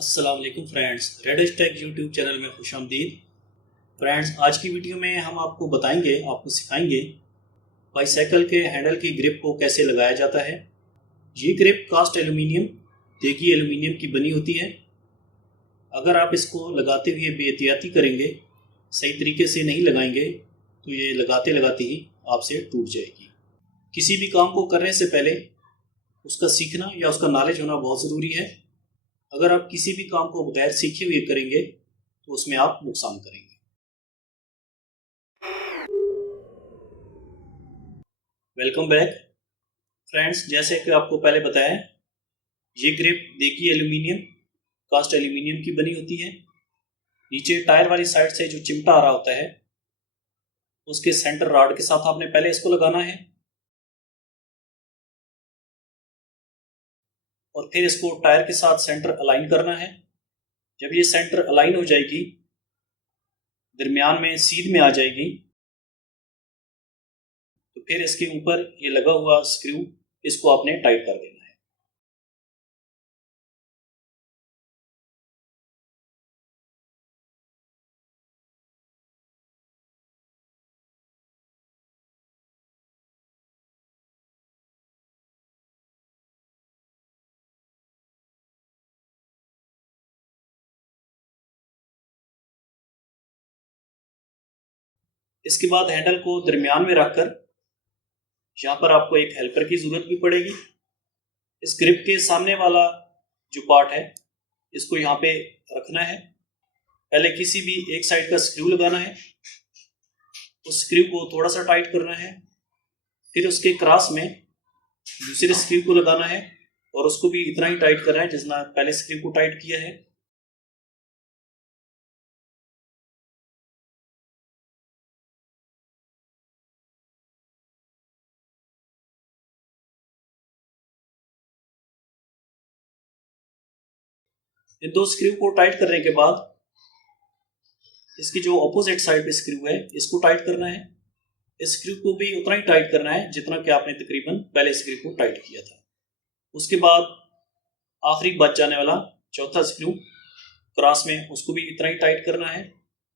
अस्सलाम वालेकुम friends, red take YouTube channel में खुश आमदीद। फ्रेंड्स, आज की वीडियो में हम आपको बताएंगे, आपको सिखाएंगे बाईसाइकिल के हैंडल की ग्रिप को कैसे लगाया जाता है। ये ग्रिप कास्ट एल्यूमिनियम, देगी एल्यूमिनियम की बनी होती है। अगर आप इसको लगाते हुए बेहतियाती करेंगे, सही तरीके से नहीं लगाएंगे, तो ये लगाते लगाते ही आपसे टूट जाएगी। किसी भी काम को करने से पहले उसका सीखना या उसका नॉलेज होना बहुत ज़रूरी है। अगर आप किसी भी काम को बगैर सीखे हुए करेंगे तो उसमें आप नुकसान करेंगे। वेलकम बैक फ्रेंड्स, जैसे कि आपको पहले बताया, ये ग्रिप देगी एल्यूमिनियम, कास्ट एल्यूमिनियम की बनी होती है। नीचे टायर वाली साइड से जो चिमटा आ रहा होता है, उसके सेंटर रॉड के साथ आपने पहले इसको लगाना है और फिर इसको टायर के साथ सेंटर अलाइन करना है। जब ये सेंटर अलाइन हो जाएगी, दरमियान में सीध में आ जाएगी, तो फिर इसके ऊपर ये लगा हुआ स्क्रू, इसको आपने टाइट कर देना है। इसके बाद हैंडल को दरमियान में रखकर यहाँ पर आपको एक हेल्पर की जरूरत भी पड़ेगी। इस ग्रिप के सामने वाला जो पार्ट है, इसको यहाँ पे रखना है। पहले किसी भी एक साइड का स्क्रू लगाना है, उस स्क्रू को थोड़ा सा टाइट करना है, फिर उसके क्रॉस में दूसरे स्क्रू को लगाना है और उसको भी इतना ही टाइट करना है जितना पहले स्क्रू को टाइट किया है। इन दो स्क्रू को टाइट करने के बाद इसकी जो अपोजिट साइड पे स्क्रू है, इसको टाइट करना है। इस स्क्रू को भी उतना ही टाइट करना है जितना कि आपने तकरीबन पहले स्क्रू को टाइट किया था। उसके बाद आखिरी बच जाने वाला चौथा स्क्रू क्रॉस में, उसको भी इतना ही टाइट करना है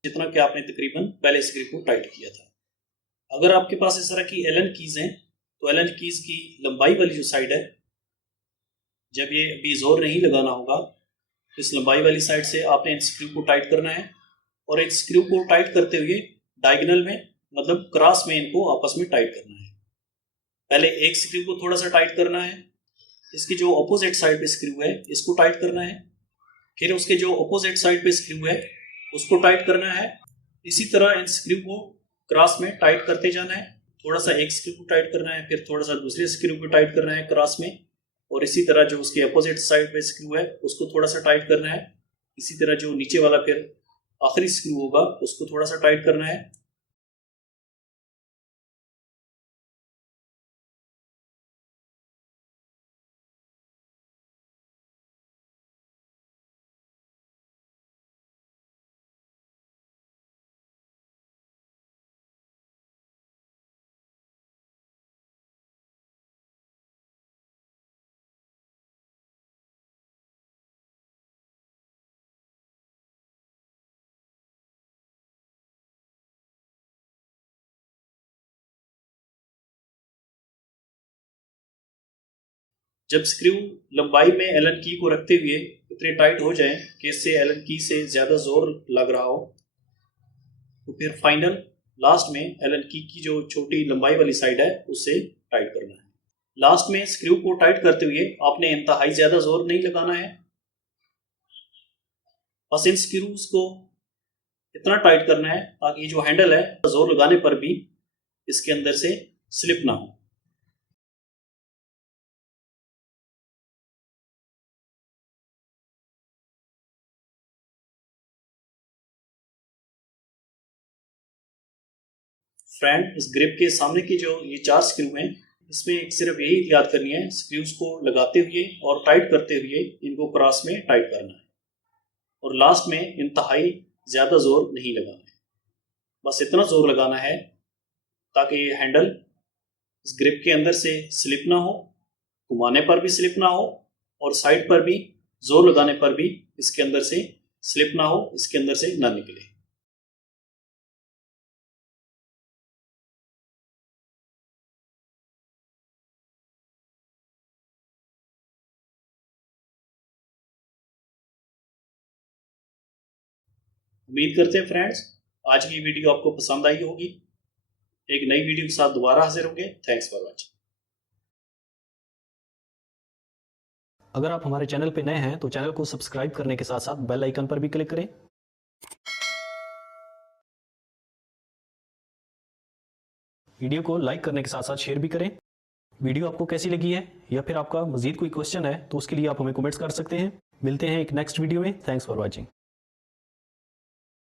जितना कि आपने तकरीबन पहले स्क्रू को टाइट किया था। अगर आपके पास इस तरह की एलन कीज हैं, तो एलन कीज की लंबाई वाली जो साइड है, जब ये अभी जोर नहीं लगाना होगा, तो इस लंबाई वाली साइड से आपने इन स्क्रू को टाइट करना है और इन स्क्रू को टाइट करते हुए डायगोनल में, मतलब क्रॉस में, इनको आपस में टाइट करना है। पहले एक स्क्रू को थोड़ा सा टाइट करना है, इसकी जो अपोजिट साइड पे स्क्रू है इसको टाइट करना है, फिर उसके जो अपोजिट साइड पे स्क्रू है उसको टाइट करना है। इसी तरह इन स्क्रू को क्रॉस में टाइट करते जाना है। थोड़ा सा एक स्क्रू को टाइट करना है, फिर थोड़ा सा दूसरे स्क्रू को टाइट करना है क्रॉस में, और इसी तरह जो उसके अपोजिट साइड पे स्क्रू है उसको थोड़ा सा टाइट करना है। इसी तरह जो नीचे वाला फिर आखिरी स्क्रू होगा उसको थोड़ा सा टाइट करना है। जब स्क्रू लंबाई में एलन की को रखते हुए इतने टाइट हो जाएं कि इससे एलन की से ज़्यादा जोर लग रहा हो, तो फिर फाइनल लास्ट में एलन की जो छोटी लंबाई वाली साइड है उससे टाइट करना है। लास्ट में स्क्रू को टाइट करते हुए आपने इंतहाई ज़्यादा जोर नहीं लगाना है, बस इन स्क्रूज को इतना टाइट करना है ताकि जो हैंडल है जोर लगाने पर भी इसके अंदर से स्लिप ना हो। फ्रेंड, इस ग्रिप के सामने की जो ये चार स्क्रू हैं, इसमें एक सिर्फ यही याद करनी है, स्क्रूज को लगाते हुए और टाइट करते हुए इनको क्रॉस में टाइट करना है और लास्ट में इंतहाई ज़्यादा जोर नहीं लगाना है। बस इतना जोर लगाना है ताकि ये हैंडल इस ग्रिप के अंदर से स्लिप ना हो, घुमाने पर भी स्लिप ना हो और साइड पर भी जोर लगाने पर भी इसके अंदर से स्लिप ना हो, इसके अंदर से ना निकले। उम्मीद करते हैं फ्रेंड्स आज की वीडियो आपको पसंद आई होगी। एक नई वीडियो के साथ दोबारा हाजिर होंगे। Thanks for watching. अगर आप हमारे चैनल पर नए हैं तो चैनल को सब्सक्राइब करने के साथ साथ बेल आइकन पर भी क्लिक करें। वीडियो को लाइक करने के साथ साथ शेयर भी करें। वीडियो आपको कैसी लगी है या फिर आपका मजीद कोई क्वेश्चन है तो उसके लिए आप हमें कमेंट्स कर सकते हैं। मिलते हैं एक नेक्स्ट वीडियो में। Thanks for watching.